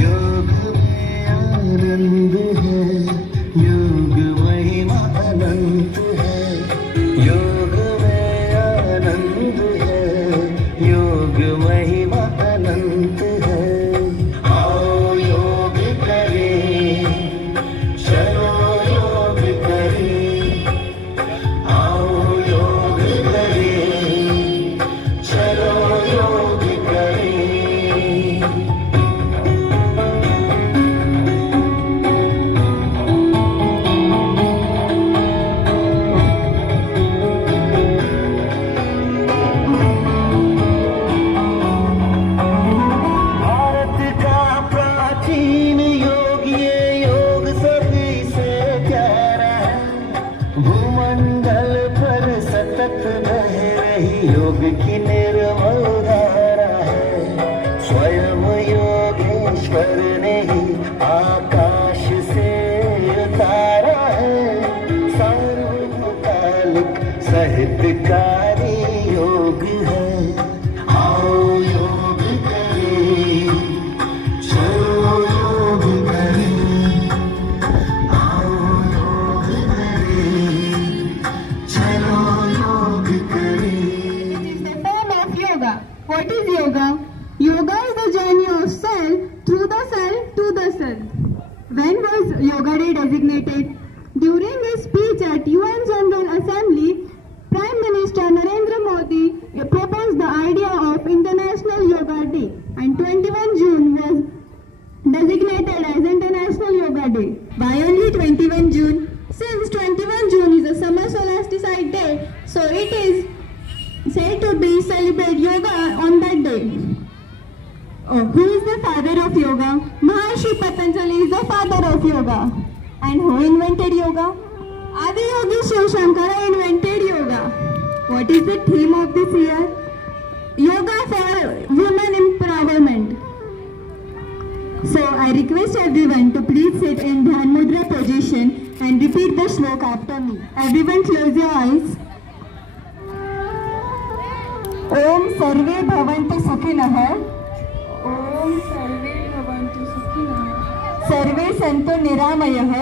योग में आनंद है, योग महिमा अनंत है। योग में आनंद है, योग महिमा अनंत है। आओ योग करें, चलो योग करें। आओ योग करें, चलो योग करें। भारत का प्राचीन योग, ये योग सभी से प्यारा है। भूमंडल पर सतत बह रही योग की निर्मल धारा है। स्वयं योगेश्वर ने ही आकाश से उतारा है। सार्वकालिक साहित्यकारी योग है। आओ योग करें, चलो योग करें। आओ योग करें, चलो योग करें। It is the form of yoga. What is yoga? Yoga is the journey of cell through the cell to the cell. When was Yoga Day designated? During a speech at UN General Assembly, Prime Minister Narendra Modi proposed the idea of International Yoga Day, and 21 June was designated as International Yoga Day. Why only 21 June? Since 21 June is a summer solstice day, so it is said to be celebrate yoga on that day. Oh, who is the father of yoga? Maharshi Patanjali is the father of yoga. And who invented yoga? Adi Yogi Shiv Shankara invented yoga. What is the theme of this year? Yoga for women empowerment. So I request everyone to please sit in Dhyan Mudra position and repeat the shloka after me. Everyone close your eyes. Om Sarve Bhavantu Sukhinah. Om Sarve Bhavantu Sukhinah. सर्वे सन्तु निरामयः।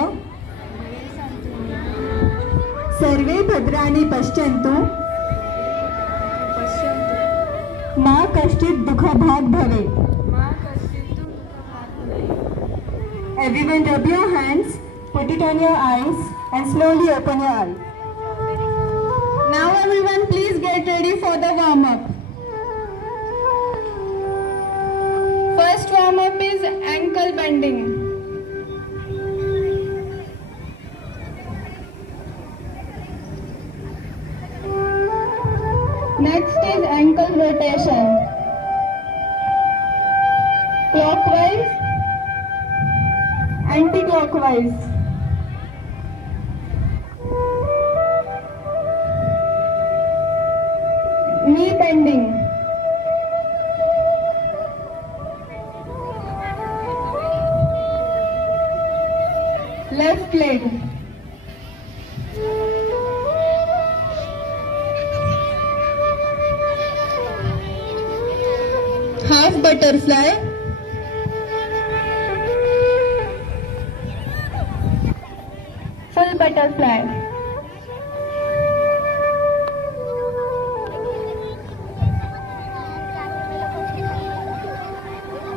सर्वे भद्राणि पश्यन्तु। पश्यन्तु मा कश्चित् दुःखभाग् भवेत्। मा कश्चित् दुःखभाग् भवेत्। Everyone rub your hands, put it on your eyes and slowly open your eyes. Now everyone please get ready for the warm-up. First warm-up is ankle bending. Next is ankle rotation. Clockwise, anti-clockwise. Knee bending. Left leg. Half butterfly. Full butterfly.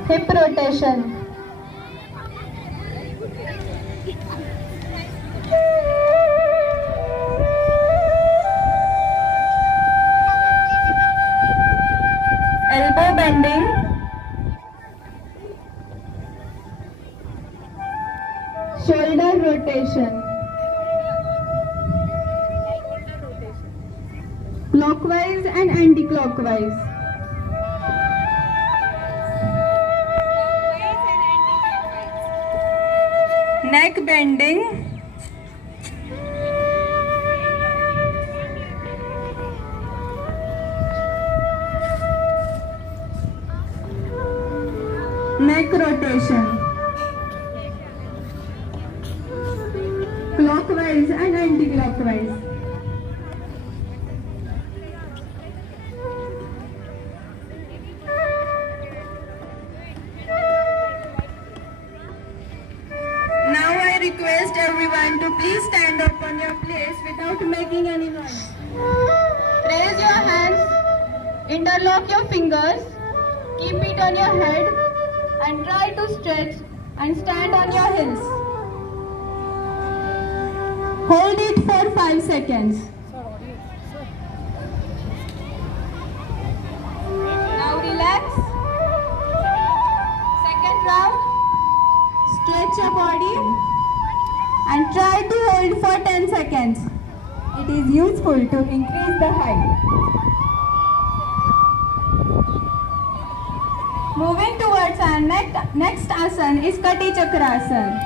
Hip rotation. Elbow bending. Shoulder rotation. Clockwise and anti-clockwise. Neck bending. Neck rotation. Clockwise and anti-clockwise. request everyone to please stand up on your place without making any noise. Raise your hands, interlock your fingers, keep it on your head and try to stretch and stand on your heels. Hold it for 5 seconds. Now relax. Second round. Stretch your body and try to hold for 10 seconds. It is useful to increase the height. Moving towards our next asana is Kati Chakrasana.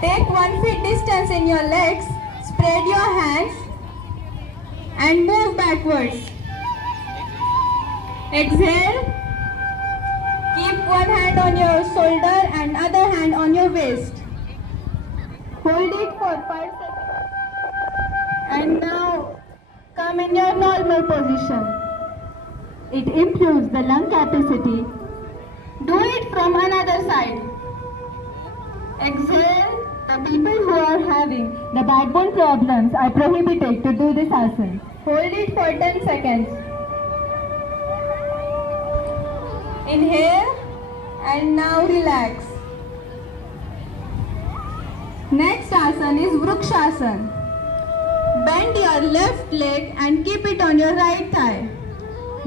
Take 1 feet distance in your legs, spread your hands and move backwards. Exhale. Keep one hand on your shoulder and other hand on your waist. Hold it for 5 seconds. And now come in your normal position. It improves the lung capacity. Do it from another side. Exhale. The people who are having the backbone problems are prohibited to do this asana. Hold it for 10 seconds. Inhale and now relax. Next asana is Vrukshasana. Bend your left leg and keep it on your right thigh.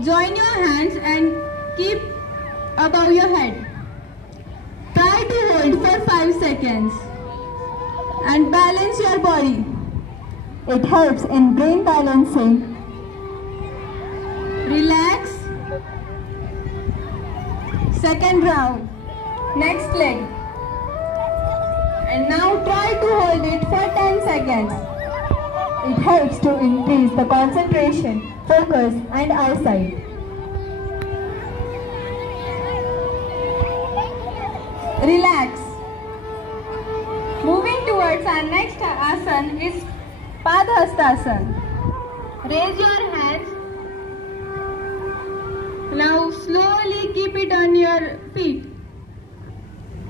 Join your hands and keep above your head. Try to hold for 5 seconds and balance your body. It helps in brain balancing. Relax. Second round. Next leg. And now try to hold it for 10 seconds. It helps to increase the concentration, focus and eyesight. Relax. Moving towards our next asana is Padhastasana. Raise your hands. Now slowly keep it on your feet.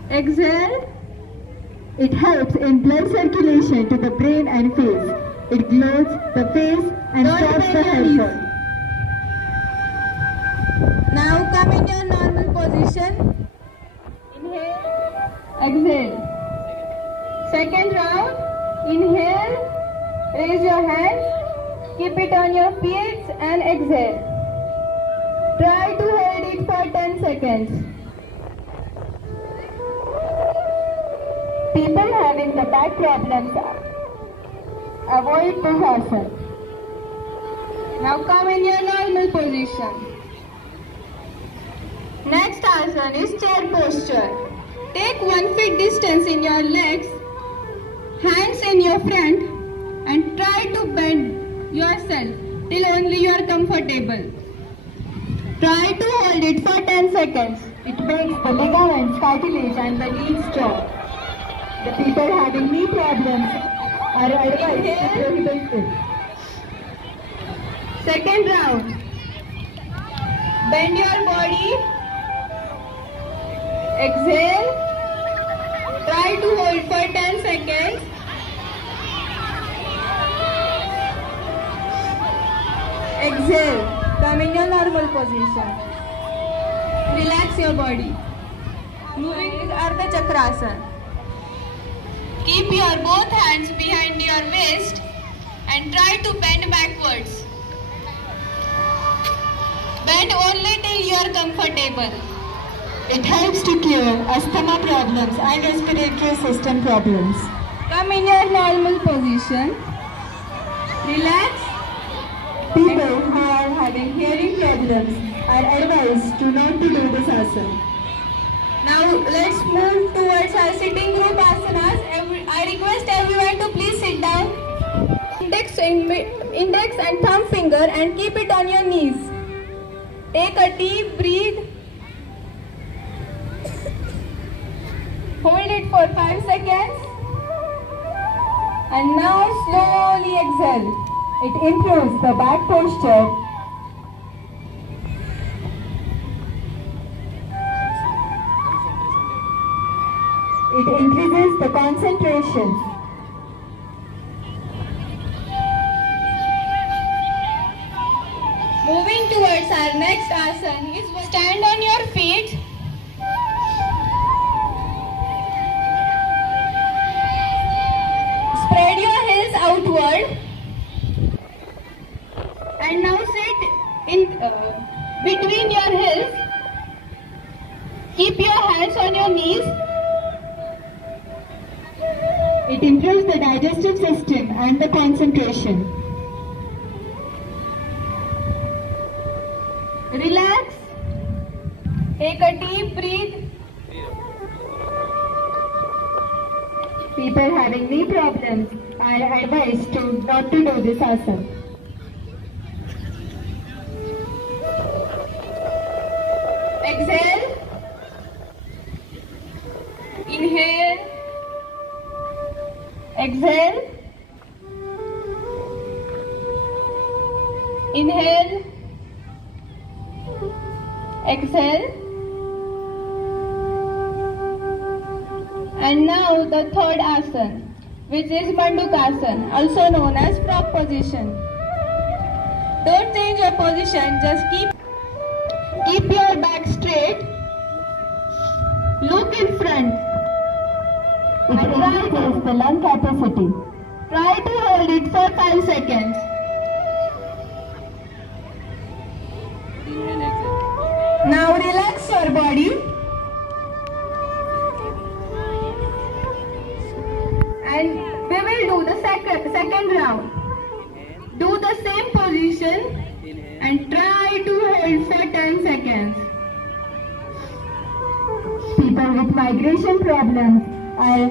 Exhale. It helps in blood circulation to the brain and face. It glows the face and stops the hair fall. Now come in your normal position. Inhale. Exhale. Second round. Inhale. Raise your hands. Keep it on your feet and exhale. Try to hold it for 10 seconds. People having the back problems avoid this asana. Now come in your normal position. Next asana is chair posture. Take 1 feet distance in your legs, hands in your front and try to bend yourself till only you are comfortable. Try to hold it for 10 seconds. It makes the ligaments, cartilage and the knees strong. The people having knee problems are advised to prohibit it. Second round. Bend your body. Exhale. Try to hold for 10 seconds. Exhale. Come in your normal position. Relax your body. Moving is Ardha Chakrasana. Keep your both hands behind your waist and try to bend backwards. Bend only till you are comfortable. It helps to cure asthma problems and respiratory system problems. Come in your normal position. Relax. People who are having hearing problems are advised to not to do this asana. Now let's move towards our sitting group asanas. I request everyone to please sit down. Index and thumb finger and keep it on your knees. Take a deep breath. Hold it for 5 seconds. And now slowly exhale. It improves the back posture. It increases the concentration. Moving towards our next asana is stand on your feet. Spread your heels outward. And now sit in between your heels. Keep your hands on your knees. It improves the digestive system and the concentration. Relax. Take a deep breath. People having knee problems are advised not to do this asana. Exhale. Inhale. Exhale. Inhale. Exhale. And now the third asana, which is Mandukasana, also known as frog position. Don't change your position, just keep your back straight. Look in front. It increases the lung capacity. Try to hold it for 5 seconds. Now relax your body. And we will do the second round. Do the same position and try to hold for 10 seconds. People with migration problems are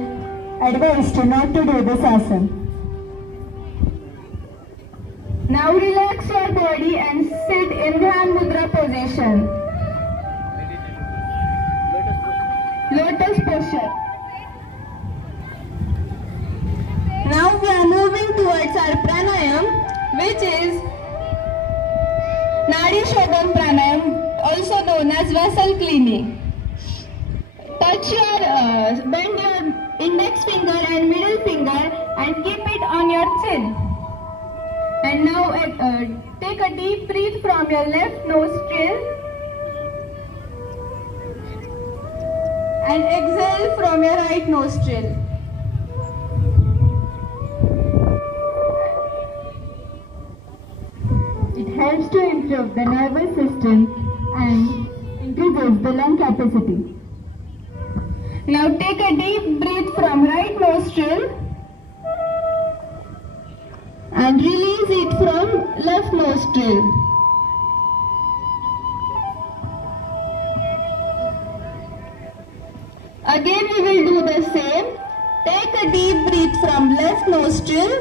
advised not to do this asana. Now relax your body and sit in Dhyan Mudra position. Lotus posture. Now we are moving towards our pranayam, which is Nadi Shodhan pranayam, also known as vessel cleaning. Bend your index finger and middle finger and keep it on your chin. And now take a deep breath from your left nostril and exhale from your right nostril. It helps to improve the nervous system and increases the lung capacity. Now take a deep breath from right nostril and release it from left nostril. Again we will do the same. Take a deep breath from left nostril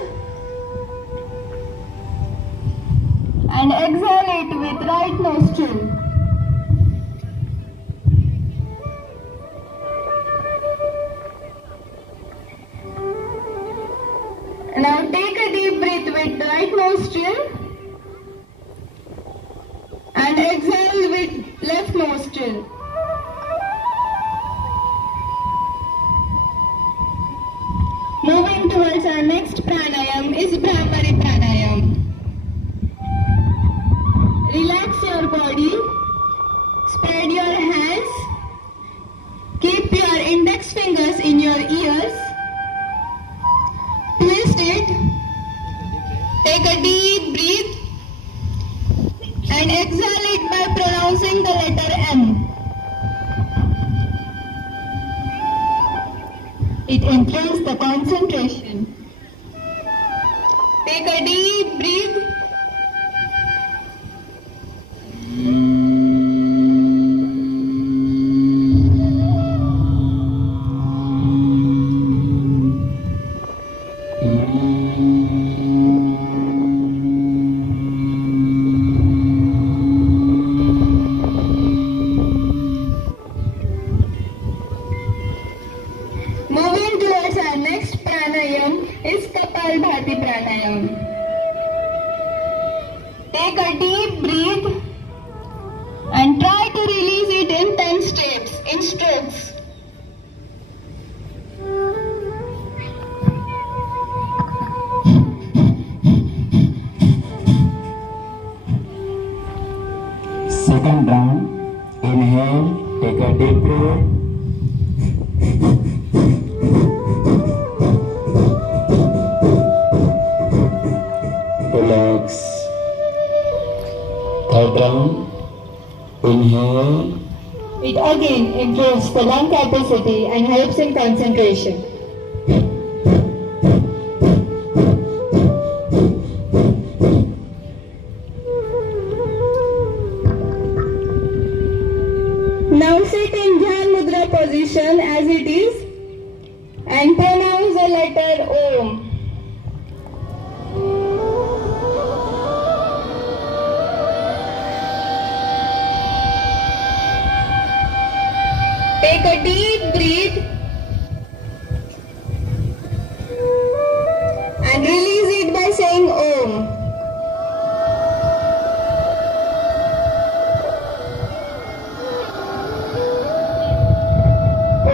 and exhale it with right nostril. Now take a deep breath with right nostril and exhale with left nostril. Moving towards our next pranayam is Brahmari pranayam. Relax your body, spread your hands, keep your index fingers in your ears. Twist it, take a deep breath and exhale it by pronouncing the letter M. It improves the concentration. Take a deep breath. Moving towards our next pranayam is Kapalbhati pranayam. Take a deep breath and try to release it in 10 strokes. deep breath. Relax. Third round. Inhale. It again improves the lung capacity and helps in concentration. Now sit in Dhyan Mudra position as it is and pronounce the letter Om. Take a deep breath and release it by saying Om.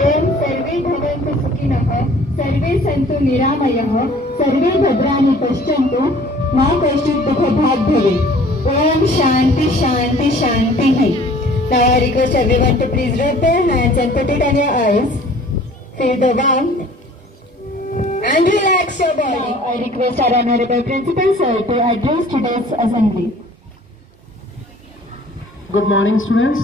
Om Sarve Bhavantu Sukhinah, Sarve Santu Niramayah, Sarve Bhadrani Pashyantu, Ma Kaschit Dukha Bhag Bhave. Om Shanti Shanti Shanti. Now I request everyone to please rub their hands and put it on your eyes. Feel the warmth and relax your body. Now I request our Honorable Principal Sir to address today's assembly. Good morning, students.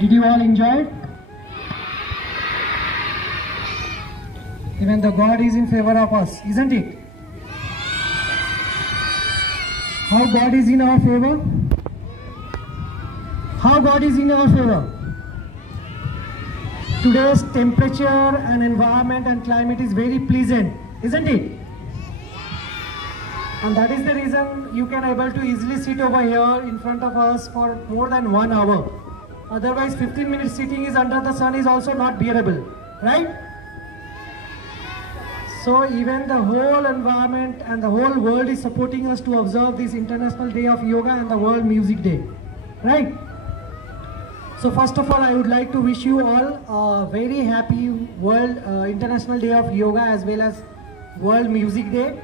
Did you all enjoy it? Even the God is in favor of us, isn't it? How God is in our favor? How God is in our favor? Today's temperature and environment and climate is very pleasant, isn't it? And that is the reason you can able to easily sit over here in front of us for more than 1 hour. Otherwise 15 minutes sitting is under the sun is also not bearable, right? So even the whole environment and the whole world is supporting us to observe this International Day of Yoga and the World Music Day, right? So first of all, I would like to wish you all a very happy World International Day of Yoga as well as World Music Day.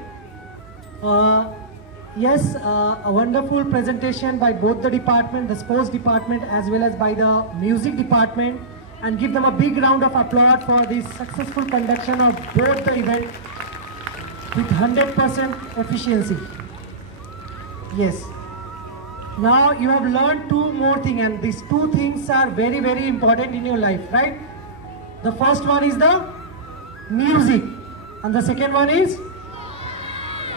Yes, a wonderful presentation by both the department, the sports department as well as by the music department. And give them a big round of applause for this successful conduction of both the event with 100% efficiency. Yes. Now you have learned two more things, and these two things are very, very important in your life, right? The first one is the music and the second one is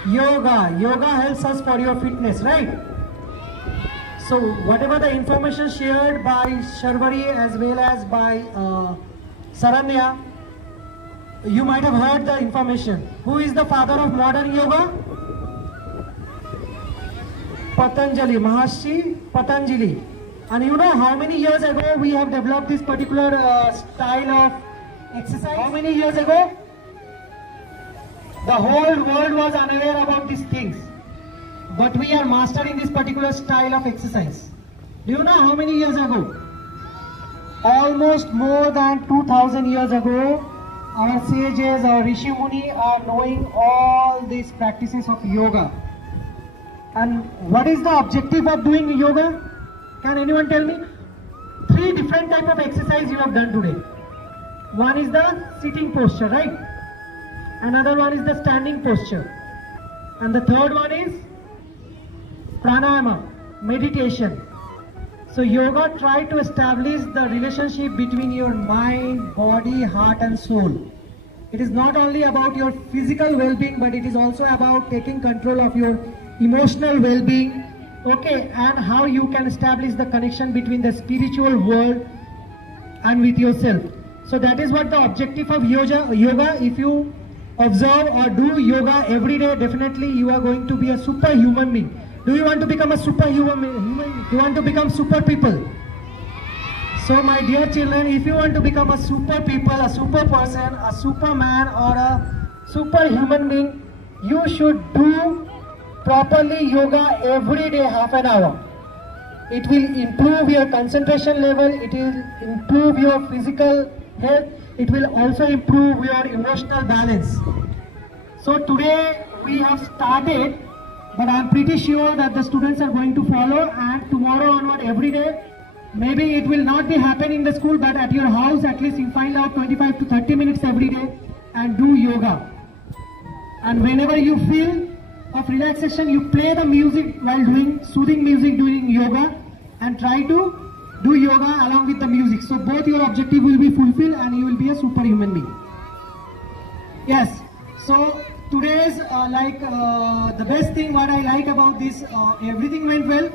yoga. Yoga helps us for your fitness, right? So whatever the information shared by Sharvari as well as by Saranya, you might have heard the information. Who is the father of modern yoga? Patanjali, Maharshi Patanjali. And you know how many years ago we have developed this particular style of exercise? How many years ago? The whole world was unaware about these things. But we are mastering this particular style of exercise. Do you know how many years ago? Almost more than 2000 years ago, our sages, our Rishi Muni are knowing all these practices of yoga. And what is the objective of doing yoga? Can anyone tell me? 3 different types of exercise you have done today. One is the sitting posture, right? Another one is the standing posture. And the third one is pranayama, meditation. So yoga try to establish the relationship between your mind, body, heart and soul. It is not only about your physical well-being, but it is also about taking control of your emotional well-being, okay, and how you can establish the connection between the spiritual world and with yourself. So that is what the objective of yoga. If you observe or do yoga every day, definitely you are going to be a superhuman being. Do you want to become a superhuman being? Do you want to become super people? So my dear children, if you want to become a super people, a super person, a superman or a superhuman being, you should do properly yoga every day, half an hour. It will improve your concentration level, it will improve your physical health, it will also improve your emotional balance. So today we have started but I'm pretty sure that the students are going to follow, and tomorrow onward every day, maybe it will not be happen in the school, but at your house at least you find out 25 to 30 minutes every day and do yoga. And whenever you feel of relaxation, you play the music while doing soothing music during yoga, and try to do yoga along with the music. So both your objective will be fulfilled and you will be a superhuman being. Yes, so today's the best thing what I like about this, everything went well,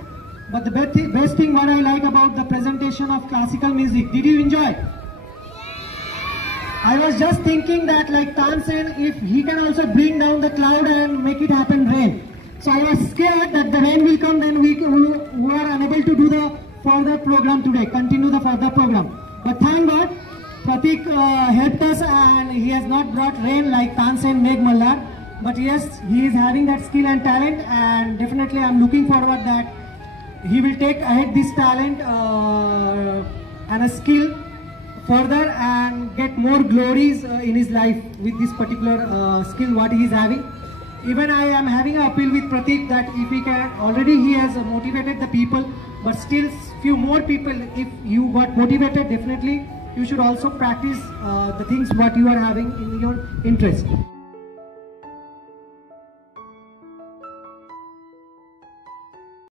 but the best thing what I like about the presentation of classical music. Did you enjoy? I was just thinking that like Tansen, if he can also bring down the cloud and make it happen rain. So I was scared that the rain will come, then we are unable to do the further program today, continue the further program. But thank God, Pratik helped us, and he has not brought rain like Tansen, Meg Mallar. But yes, he is having that skill and talent, and definitely I am looking forward that he will take ahead this talent and a skill further and get more glories in his life with this particular skill what he is having. Even I am having an appeal with Pratik that if he can, already he has motivated the people, but still few more people, if you got motivated, definitely you should also practice the things what you are having in your interest.